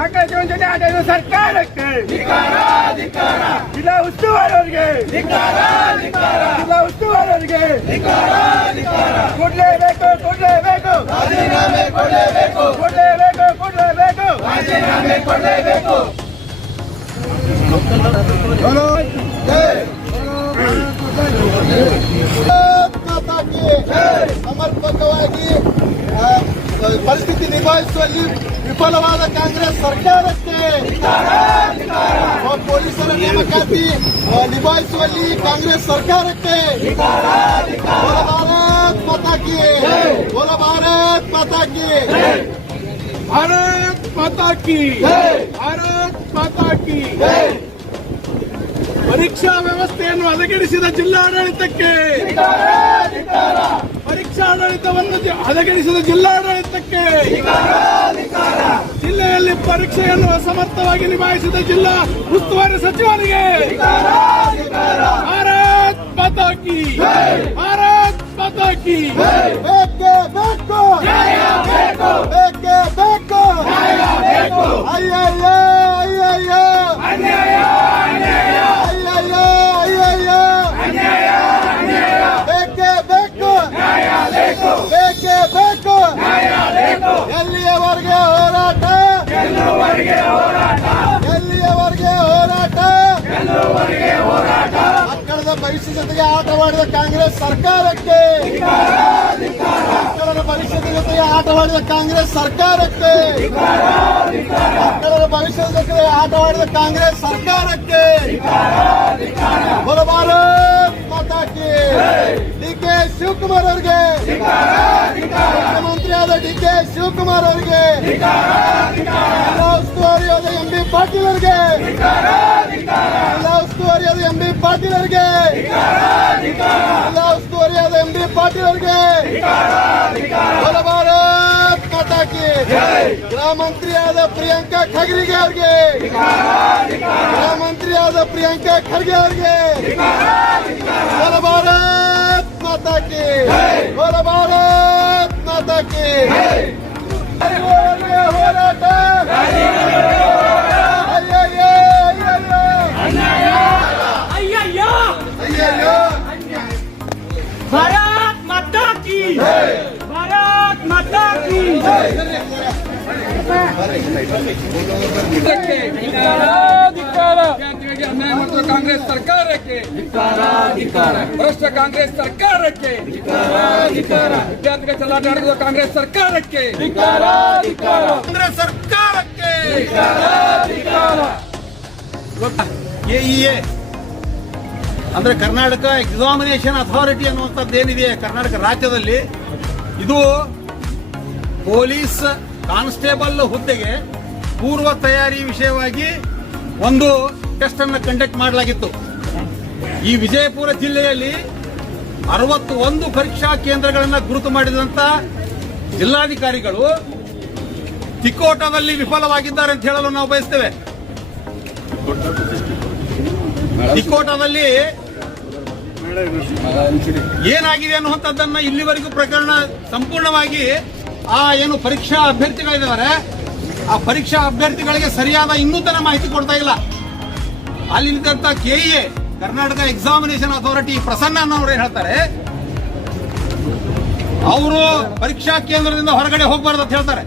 ಮಕ್ಕಳ ಜೀವನ ಜೊತೆ ಆಟ ಆಡುವ ಸರ್ಕಾರಕ್ಕೆ ಜಿಲ್ಲಾ ಉಸ್ತುವಾರವರಿಗೆ ಜಿಲ್ಲಾ ಉಸ್ತುವಾರವರಿಗೆ ಕೊಡ್ಲೇಬೇಕು ಕೊಡ್ಲೇಬೇಕು ಕೊಡ್ಲೇಬೇಕು ಕೊಡ್ಲೇಬೇಕು ಕೊಡ್ಲೇಬೇಕು. ಸಮರ್ಪಕವಾಗಿ ಪರಿಸ್ಥಿತಿ ನಿಭಾಯಿಸುವಲ್ಲಿ ವಿಫಲವಾದ ಕಾಂಗ್ರೆಸ್ ಸರ್ಕಾರಕ್ಕೆ, ಪೊಲೀಸರ ನೇಮಕಾತಿ ನಿಭಾಯಿಸುವಲ್ಲಿ ಕಾಂಗ್ರೆಸ್ ಸರ್ಕಾರಕ್ಕೆ ಭಾರತ್ ಮಾತಾ ಕಿ, ಭಾರತ್ ಮಾತಾ ಕಿ, ಭಾರತ್ ಮಾತಾ ಕಿ, ಭಾರತ್ ಮಾತಾ ಕಿ. ಪರೀಕ್ಷಾ ವ್ಯವಸ್ಥೆಯನ್ನು ಹದಗೆಡಿಸಿದ ಜಿಲ್ಲಾಡಳಿತಕ್ಕೆ, ಪರೀಕ್ಷಾಡಳಿತವನ್ನು ಹದಗೆಡಿಸಿದ ಜಿಲ್ಲಾಡಳಿತಕ್ಕೆ, ಜಿಲ್ಲೆಯಲ್ಲಿ ಪರೀಕ್ಷೆಯನ್ನು ಅಸಮರ್ಥವಾಗಿ ನಿಭಾಯಿಸಿದ ಜಿಲ್ಲಾ ಉಸ್ತುವಾರಿ ಸಚಿವರಿಗೆ ಭಾರತ್ ಮಾತಾ ಕಿ, ಭಾರತ್ ಮಾತಾ ಕಿ. ಬೇಕೇ ಬೇಕು, ಬೇಕೇ ಬೇಕು. ಅಯ್ಯಯ್ಯೋ ಅಯ್ಯಯ್ಯೋ ಬೇಕೇ ಬೇಕು, ಬೇಕೇ ಬೇಕು. ಎಲ್ಲಿಯವರೆಗೆ ಹೋರಾಟ, ಎಲ್ಲಿಯವರೆಗೆ ಹೋರಾಟ. ಮಕ್ಕಳ ಭವಿಷ್ಯ ಜೊತೆಗೆ ಆಟವಾಡಿದ ಕಾಂಗ್ರೆಸ್ ಸರ್ಕಾರಕ್ಕೆ, ಮಕ್ಕಳ ಭವಿಷ್ಯದ ಜೊತೆಗೆ ಆಟವಾಡಿದ ಕಾಂಗ್ರೆಸ್ ಸರ್ಕಾರಕ್ಕೆ, ಮಕ್ಕಳ ಭವಿಷ್ಯದ ಜೊತೆಗೆ ಆಟವಾಡಿದ ಕಾಂಗ್ರೆಸ್ ಸರ್ಕಾರಕ್ಕೆ ಭಾರತ್ ಮಾತಾ ಕಿ. ಡಿಕೆ ಶಿವಕುಮಾರ್ ಅವರಿಗೆ, ಮುಖ್ಯಮಂತ್ರಿಯಾದ ಡಿಕೆ ಶಿವಕುಮಾರ್ ಅವರಿಗೆ, ಜಿಲ್ಲಾ ಉಸ್ತುವಾರಿಯಾದ ಎಂಬಿ ಪಾಟೀಲ್ ಅವರಿಗೆ, ಜಿಲ್ಲಾ ಉಸ್ತುವಾರಿಯಾದ ಎಂಬಿ ಪಾಟೀಲ್ ಅವರಿಗೆ, ಜಿಲ್ಲಾ ಉಸ್ತುವಾರಿಯಾದ ಎಂಬಿ ಪಾಟೀಲ್ ಅವರಿಗೆ ಭಾರತ್ ಮಾತಾ ಕಿ. ಗೃಹ ಮಂತ್ರಿಯಾದ ಪ್ರಿಯಾಂಕಾ ಖರ್ಗೆ ಅವರಿಗೆ, ಗೃಹ ಮಂತ್ರಿಯಾದ ಪ್ರಿಯಾಂಕಾ ಖರ್ಗೆ ಅವರಿಗೆ ಭಾರತ್ ಮಾತಾ ಕಿ, ಭಾರತ್ ಮಾತಾ ಕಿ. ಹೋರಾಟ ಭಾರತ್ ಮಾತಾ ಕಿ, ಭಾರತ್ ಮಾತಾ ಕಿ. ವಿದ್ಯಾರ್ಥಿಗಳಿಗೆ ಅನ್ಯಾಯ ಮಾಡುವ ಕಾಂಗ್ರೆಸ್ ಸರ್ಕಾರಕ್ಕೆ, ಭ್ರಷ್ಟ ಕಾಂಗ್ರೆಸ್ ಸರ್ಕಾರಕ್ಕೆ, ವಿದ್ಯಾರ್ಥಿಗಳ ಚಲಾಟ ನಡೆಸುವ ಕಾಂಗ್ರೆಸ್ ಸರ್ಕಾರಕ್ಕೆ, ಕಾಂಗ್ರೆಸ್ ಸರ್ಕಾರಕ್ಕೆ. ಎಇಎ ಅಂದ್ರೆ ಕರ್ನಾಟಕ ಎಕ್ಸಾಮಿನೇಷನ್ ಅಥಾರಿಟಿ ಅನ್ನುವಂಥದ್ದು ಏನಿದೆ ಕರ್ನಾಟಕ ರಾಜ್ಯದಲ್ಲಿ, ಇದು ಪೊಲೀಸ್ ಕಾನ್ಸ್ಟೇಬಲ್ ಹುದ್ದೆಗೆ ಪೂರ್ವ ತಯಾರಿ ವಿಷಯವಾಗಿ ಒಂದು ಟೆಸ್ಟ್ ಅನ್ನು ಕಂಡಕ್ಟ್ ಮಾಡಲಾಗಿತ್ತು. ಈ ವಿಜಯಪುರ ಜಿಲ್ಲೆಯಲ್ಲಿ 61 ಪರೀಕ್ಷಾ ಕೇಂದ್ರಗಳನ್ನು ಗುರುತು ಮಾಡಿದಂತ ಜಿಲ್ಲಾಧಿಕಾರಿಗಳು ತಿಕೋಟದಲ್ಲಿ ವಿಫಲವಾಗಿದ್ದಾರೆ ಅಂತ ಹೇಳಲು ನಾವು ಬಯಸ್ತೇವೆ. ತಿಕೋಟದಲ್ಲಿ ಏನಾಗಿದೆ ಅನ್ನುವಂಥದ್ದನ್ನ ಇಲ್ಲಿವರೆಗೂ ಪ್ರಕರಣ ಸಂಪೂರ್ಣವಾಗಿ ಏನು ಪರೀಕ್ಷಾ ಅಭ್ಯರ್ಥಿಗಳಿದ್ದಾರೆ ಆ ಪರೀಕ್ಷಾ ಅಭ್ಯರ್ಥಿಗಳಿಗೆ ಸರಿಯಾದ ಇನ್ನೂತನ ಮಾಹಿತಿ ಕೊಡ್ತಾ ಇಲ್ಲ. ಅಲ್ಲಿದ್ದಂತ KEA Karnataka examination authority Prasanna ಅನ್ನೋರು ಏನ್ ಹೇಳ್ತಾರೆ, ಅವರು ಪರೀಕ್ಷಾ ಕೇಂದ್ರದಿಂದ ಹೊರಗಡೆ ಹೋಗಬಾರ್ದು ಅಂತ ಹೇಳ್ತಾರೆ.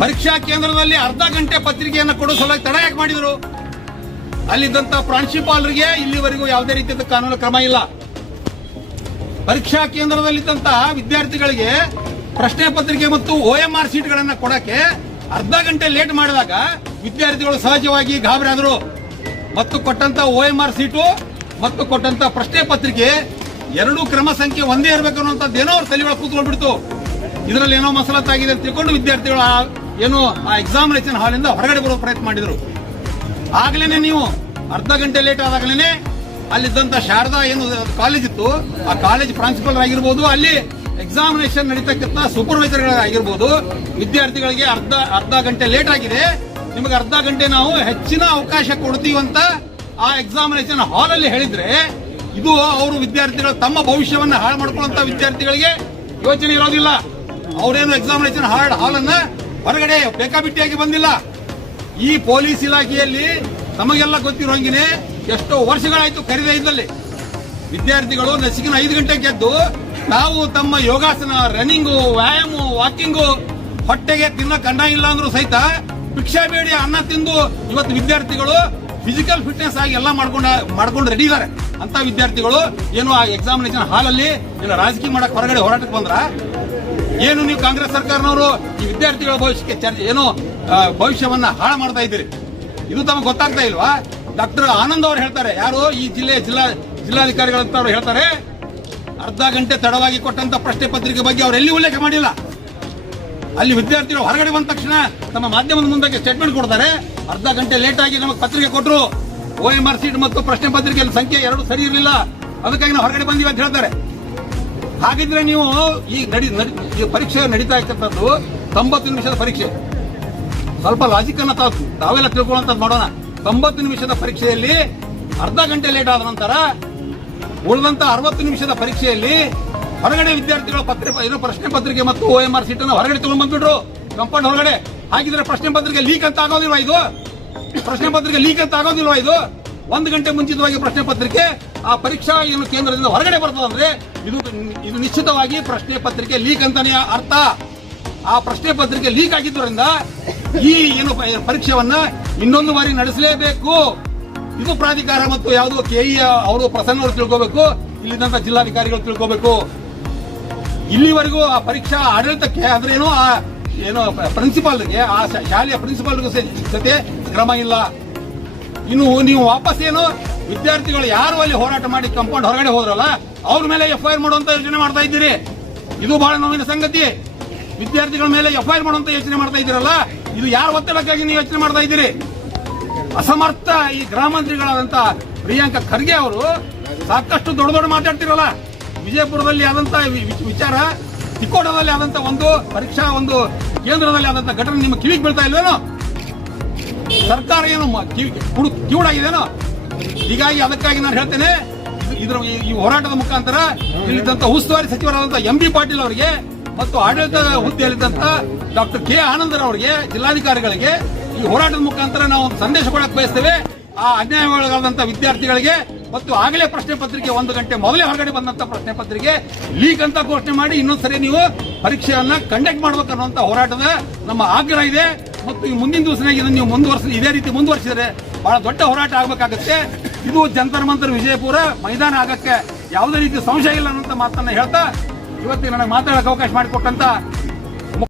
ಪರೀಕ್ಷಾ ಕೇಂದ್ರದಲ್ಲಿ ಅರ್ಧ ಗಂಟೆ ಪತ್ರಿಕೆಯನ್ನು ಕೊಡೋ ಸಲುವಾಗಿ ತಡ ಯಾಕೆ ಮಾಡಿದ್ರು? ಅಲ್ಲಿದ್ದಂತ ಪ್ರಾಂಶುಪಾಲರಿಗೆ ಇಲ್ಲಿವರೆಗೂ ಯಾವುದೇ ರೀತಿಯ ಕಾನೂನು ಕ್ರಮ ಇಲ್ಲ. ಪರೀಕ್ಷಾ ಕೇಂದ್ರದಲ್ಲಿದ್ದಂತಹ ವಿದ್ಯಾರ್ಥಿಗಳಿಗೆ ಪ್ರಶ್ನೆ ಪತ್ರಿಕೆ ಮತ್ತು OMR ಸೀಟ್ಗಳನ್ನು ಕೊಡಕ್ಕೆ ಅರ್ಧ ಗಂಟೆ ಲೇಟ್ ಮಾಡಿದಾಗ ವಿದ್ಯಾರ್ಥಿಗಳು ಸಹಜವಾಗಿ ಗಾಬರಿ ಆದರು. ಮತ್ತು ಕೊಟ್ಟಂತ OMR ಸೀಟು ಮತ್ತು ಕೊಟ್ಟಂತ ಪ್ರಶ್ನೆ ಪತ್ರಿಕೆ ಎರಡೂ ಕ್ರಮ ಸಂಖ್ಯೆ ಒಂದೇ ಇರಬೇಕು ಅನ್ನುವಂಥದ್ದು ಏನೋ ಅವ್ರ ತಲೆಯೊಳಗೆ ಕೂತ್ಕೊಂಡ್ಬಿಡ್ತು. ಇದರಲ್ಲಿ ಏನೋ ಮಸಲತ್ತಾಗಿದೆ ಅಂತ ತಿಳ್ಕೊಂಡು ವಿದ್ಯಾರ್ಥಿಗಳು ಏನು ಆ ಎಕ್ಸಾಮಿನೇಷನ್ ಹಾಲಿಂದ ಹೊರಗಡೆ ಬರೋ ಪ್ರಯತ್ನ ಮಾಡಿದ್ರು. ಆಗ್ಲೇನೆ ನೀವು ಅರ್ಧ ಗಂಟೆ ಲೇಟ್ ಆದಾಗಲೇನೆ ಅಲ್ಲಿದ್ದಂತ ಶಾರದಾ ಏನು ಕಾಲೇಜ್ ಇತ್ತು ಆ ಕಾಲೇಜ್ ಪ್ರಾಂಶುಪಾಲರ್ ಆಗಿರ್ಬೋದು, ಅಲ್ಲಿ ಎಕ್ಸಾಮಿನೇಷನ್ ನಡೀತಕ್ಕಂಥ ಸೂಪರ್ವೈಸರ್ಗಳಾಗಿರ್ಬೋದು, ವಿದ್ಯಾರ್ಥಿಗಳಿಗೆ ಅರ್ಧ ಗಂಟೆ ಲೇಟ್ ಆಗಿದೆ, ನಿಮಗೆ ಅರ್ಧ ಗಂಟೆ ನಾವು ಹೆಚ್ಚಿನ ಅವಕಾಶ ಕೊಡ್ತೀವಂತ ಆ ಎಕ್ಸಾಮಿನೇಷನ್ ಹಾಲ್ ಅಲ್ಲಿ ಹೇಳಿದ್ರೆ, ಇದು ಅವರು ವಿದ್ಯಾರ್ಥಿಗಳು ತಮ್ಮ ಭವಿಷ್ಯವನ್ನ ಹಾಳು ಮಾಡ್ಕೊಳ್ಳುವಂತ ವಿದ್ಯಾರ್ಥಿಗಳಿಗೆ ಯೋಚನೆ ಇರೋದಿಲ್ಲ. ಅವರೇನು ಎಕ್ಸಾಮಿನೇಷನ್ ಹಾಲ್ ಅನ್ನ ಹೊರಗಡೆ ಬೇಕಾಬಿಟ್ಟಿಯಾಗಿ ಬಂದಿಲ್ಲ. ಈ ಪೊಲೀಸ್ ಇಲಾಖೆಯಲ್ಲಿ ನಮಗೆಲ್ಲ ಗೊತ್ತಿರೋಂಗಿನೇ ಎಷ್ಟೋ ವರ್ಷಗಳಾಯ್ತು ಕರೆದೇ ಇದ್ದಲ್ಲಿ ವಿದ್ಯಾರ್ಥಿಗಳು ನಸಿಕಿನ 5 ಗಂಟೆಗೆ ಗೆದ್ದು ನಾವು ತಮ್ಮ ಯೋಗಾಸನ, ರನ್ನಿಂಗು, ವ್ಯಾಯಾಮ, ವಾಕಿಂಗು, ಹೊಟ್ಟೆಗೆ ತಿನ್ನಕ್ ಅನ್ನ ಇಲ್ಲ ಅಂದ್ರೂ ಸಹಿತ ಭಿಕ್ಷಾ ಬೇಡಿ ಅನ್ನ ತಿಂದು ಇವತ್ತು ವಿದ್ಯಾರ್ಥಿಗಳು ಫಿಸಿಕಲ್ ಫಿಟ್ನೆಸ್ ಆಗಿ ಎಲ್ಲ ಮಾಡ್ಕೊಂಡು ರೆಡಿ ಇದ್ದಾರೆ. ಅಂತ ವಿದ್ಯಾರ್ಥಿಗಳು ಏನು ಆ ಎಕ್ಸಾಮಿನೇಷನ್ ಹಾಲಲ್ಲಿ ಇಲ್ಲ ರಾಜಕೀಯ ಮಾಡಕ್ ಹೊರಗಡೆ ಹೋರಾಟಕ್ಕೆ ಬಂದ್ರ ಏನು ನೀವು ಕಾಂಗ್ರೆಸ್ ಸರ್ಕಾರನವರು ಈ ವಿದ್ಯಾರ್ಥಿಗಳ ಭವಿಷ್ಯಕ್ಕೆ ಭವಿಷ್ಯವನ್ನ ಹಾಳು ಮಾಡ್ತಾ ಇದ್ದೀರಿ. ಇದು ತಮಗೆ ಗೊತ್ತಾಗ್ತಾ ಇಲ್ವಾ? ಡಾಕ್ಟರ್ ಆನಂದ್ ಅವರು ಹೇಳ್ತಾರೆ, ಯಾರು ಈ ಜಿಲ್ಲಾಧಿಕಾರಿಗಳಂತವ್ರು ಹೇಳ್ತಾರೆ, ಅರ್ಧ ಗಂಟೆ ತಡವಾಗಿ ಕೊಟ್ಟಂತ ಪ್ರಶ್ನೆ ಪತ್ರಿಕೆ ಬಗ್ಗೆ ಅವರು ಎಲ್ಲಿ ಉಲ್ಲೇಖ ಮಾಡಿಲ್ಲ. ಅಲ್ಲಿ ವಿದ್ಯಾರ್ಥಿಗಳು ಹೊರಗಡೆ ಬಂದ ತಕ್ಷಣ ತಮ್ಮ ಮಾಧ್ಯಮದ ಮುಂದೆ ಸ್ಟೇಟ್ಮೆಂಟ್ ಕೊಡ್ತಾರೆ, ಅರ್ಧ ಗಂಟೆ ಲೇಟ್ ಆಗಿ ನಮಗೆ ಪತ್ರಿಕೆ ಕೊಟ್ಟರು, OMR ಸೀಟ್ ಮತ್ತು ಪ್ರಶ್ನೆ ಪತ್ರಿಕೆಯಲ್ಲಿ ಸಂಖ್ಯೆ 2 ಸರಿ ಇರಲಿಲ್ಲ, ಅದಕ್ಕಾಗಿ ನಾವು ಹೊರಗಡೆ ಬಂದಿವಿ ಅಂತ ಹೇಳ್ತಾರೆ. ಹಾಗಿದ್ರೆ ನೀವು ಈ ಪರೀಕ್ಷೆ ನಡೀತಾ ಇರ್ತಕ್ಕಂಥದ್ದು 90 ನಿಮಿಷದ ಪರೀಕ್ಷೆ. ಸ್ವಲ್ಪ ಲಾಜಿಕ್ ಅನ್ನ ತಾವೆಲ್ಲ ತಿಳ್ಕೊಳ್ಳುವಂತ ಮಾಡೋಣ. 90 ನಿಮಿಷದ ಪರೀಕ್ಷೆಯಲ್ಲಿ ಅರ್ಧ ಗಂಟೆ ಲೇಟ್ ಆದ ನಂತರ ಉಳಿದಂತ 60 ನಿಮಿಷದ ಪರೀಕ್ಷೆಯಲ್ಲಿ ಹೊರಗಡೆ ವಿದ್ಯಾರ್ಥಿಗಳ ಪ್ರಶ್ನೆ ಪತ್ರಿಕೆ ಮತ್ತು OMR ಸೀಟ್ ಅನ್ನು ಹೊರಗಡೆ ತಗೊಂಡು ಬಂದ್ಬಿಟ್ರು ಕಂಪೌಂಡ್ ಹೊರಗಡೆ. ಹಾಗಿದ್ರೆ ಪ್ರಶ್ನೆ ಪತ್ರಿಕೆ ಲೀಕ್ ಅಂತ ಆಗೋದಿಲ್ವಾ ಇದು? ಪ್ರಶ್ನೆ ಪತ್ರಿಕೆ ಲೀಕ್ ಅಂತ ಆಗೋದಿಲ್ವಾ ಇದು? 1 ಗಂಟೆ ಮುಂಚಿತವಾಗಿ ಪ್ರಶ್ನೆ ಪತ್ರಿಕೆ ಆ ಪರೀಕ್ಷಾ ಏನು ಕೇಂದ್ರದಿಂದ ಹೊರಗಡೆ ಬರ್ತದಂದ್ರೆ ಇದು ನಿಶ್ಚಿತವಾಗಿ ಪ್ರಶ್ನೆ ಪತ್ರಿಕೆ ಲೀಕ್ ಅಂತಾನೆ ಅರ್ಥ. ಆ ಪ್ರಶ್ನೆ ಪತ್ರಿಕೆ ಲೀಕ್ ಆಗಿದ್ದರಿಂದ ಈ ಏನು ಪರೀಕ್ಷೆಯನ್ನ ಇನ್ನೊಂದು ಬಾರಿ ನಡೆಸಲೇಬೇಕು. ಇದು ಪ್ರಾಧಿಕಾರ ಮತ್ತು ಯಾವುದೋ ಕೆಇ ಅವರು ಪ್ರಸನ್ನ ಅವರು ತಿಳ್ಕೋಬೇಕು, ಇಲ್ಲಿದ್ದಂತ ಜಿಲ್ಲಾಧಿಕಾರಿಗಳು ತಿಳ್ಕೋಬೇಕು. ಇಲ್ಲಿವರೆಗೂ ಆ ಪರೀಕ್ಷಾ ಆಡಳಿತಕ್ಕೆ ಅಂದ್ರೆ ಏನೋ ಪ್ರಿನ್ಸಿಪಾಲ್ಗೆ, ಆ ಶಾಲೆಯ ಪ್ರಿನ್ಸಿಪಾಲ್ಗೂ ಜೊತೆ ಕ್ರಮ ಇಲ್ಲ. ಇನ್ನು ನೀವು ವಾಪಸ್ ಏನು ವಿದ್ಯಾರ್ಥಿಗಳು ಯಾರು ಅಲ್ಲಿ ಹೋರಾಟ ಮಾಡಿ ಕಂಪೌಂಡ್ ಹೊರಗಡೆ ಹೋದ್ರಲ್ಲ ಅವ್ರ ಮೇಲೆ FIR ಮಾಡುವಂತ ಯೋಚನೆ ಮಾಡ್ತಾ ಇದ್ದೀರಿ. ಇದು ಬಹಳ ನೋವಿನ ಸಂಗತಿ. ವಿದ್ಯಾರ್ಥಿಗಳ ಮೇಲೆ FIR ಮಾಡುವಂತ ಯೋಚನೆ ಮಾಡ್ತಾ ಇದ್ದೀರಲ್ಲ, ಇದು ಯಾರ ಒತ್ತಡಕ್ಕಾಗಿ ನೀವು ಯೋಚನೆ ಮಾಡ್ತಾ ಇದ್ದೀರಿ? ಅಸಮರ್ಥ ಈ ಗೃಹ ಮಂತ್ರಿಗಳಾದಂತ ಪ್ರಿಯಾಂಕಾ ಖರ್ಗೆ ಅವರು ಸಾಕಷ್ಟು ದೊಡ್ಡ ಮಾತಾಡ್ತಿರಲ್ಲ. ವಿಜಯಪುರದಲ್ಲಿ ಆದಂತ ವಿಚಾರ, ತಿಕೋಟದಲ್ಲಿ ಆದಂತ ಒಂದು ಪರೀಕ್ಷಾ ಒಂದು ಕೇಂದ್ರದಲ್ಲಿ ಆದಂತ ಘಟನೆ ನಿಮ್ಮ ಕಿವಿಗೆ ಬೀಳ್ತಾ ಇಲ್ವೇನೋ? ಸರ್ಕಾರ ಏನು ಕಿವುಡಾಗಿದೇನೋ? ಹೀಗಾಗಿ ಅದಕ್ಕಾಗಿ ನಾನು ಹೇಳ್ತೇನೆ, ಈ ಹೋರಾಟದ ಮುಖಾಂತರ ಇಲ್ಲಿದ್ದಂತ ಉಸ್ತುವಾರಿ ಸಚಿವರಾದಂತಹ MB ಪಾಟೀಲ್ ಅವರಿಗೆ ಮತ್ತು ಆಡಳಿತ ಹುದ್ದೆಯಲ್ಲಿದ್ದಂತ ಡಾಕ್ಟರ್ ಕೆ ಆನಂದರ್ ಅವರಿಗೆ, ಜಿಲ್ಲಾಧಿಕಾರಿಗಳಿಗೆ ಈ ಹೋರಾಟದ ಮುಖಾಂತರ ನಾವು ಒಂದು ಸಂದೇಶ ಕೊಡಕ್ಕೆ ಬಯಸ್ತೇವೆ. ಆ ಅನ್ಯಾಯಗೊಳಗಾದಂತ ವಿದ್ಯಾರ್ಥಿಗಳಿಗೆ ಮತ್ತು ಆಗಲೇ ಪ್ರಶ್ನೆ ಪತ್ರಿಕೆ 1 ಗಂಟೆ ಮೊದಲೇ ಹೊರಗಡೆ ಬಂದಂತ ಪ್ರಶ್ನೆ ಪತ್ರಿಕೆ ಲೀಕ್ ಅಂತ ಘೋಷಣೆ ಮಾಡಿ ಇನ್ನೊಂದ್ಸರಿ ನೀವು ಪರೀಕ್ಷೆಯನ್ನ ಕಂಡಕ್ಟ್ ಮಾಡಬೇಕನ್ನುವಂತ ಹೋರಾಟದ ನಮ್ಮ ಆಗ್ರಹ ಇದೆ. ಮತ್ತು ಈ ಮುಂದಿನ ದಿವಸನಾಗ ಇದನ್ನು ನೀವು ಇದೇ ರೀತಿ ಮುಂದುವರಿಸಿದರೆ ಬಹಳ ದೊಡ್ಡ ಹೋರಾಟ ಆಗಬೇಕಾಗುತ್ತೆ. ಇದು ಜಂತರ್ ಮಂತರ್ ವಿಜಯಪುರ ಮೈದಾನ ಆಗಕ್ಕೆ ಯಾವುದೇ ರೀತಿ ಸಂಶಯ ಇಲ್ಲ ಅನ್ನೋ ಮಾತನ್ನ ಹೇಳ್ತಾ ಇವತ್ತಿಗೆ ನನಗೆ ಮಾತಾಡಕ್ಕೆ ಅವಕಾಶ ಮಾಡಿಕೊಟ್ಟಂತ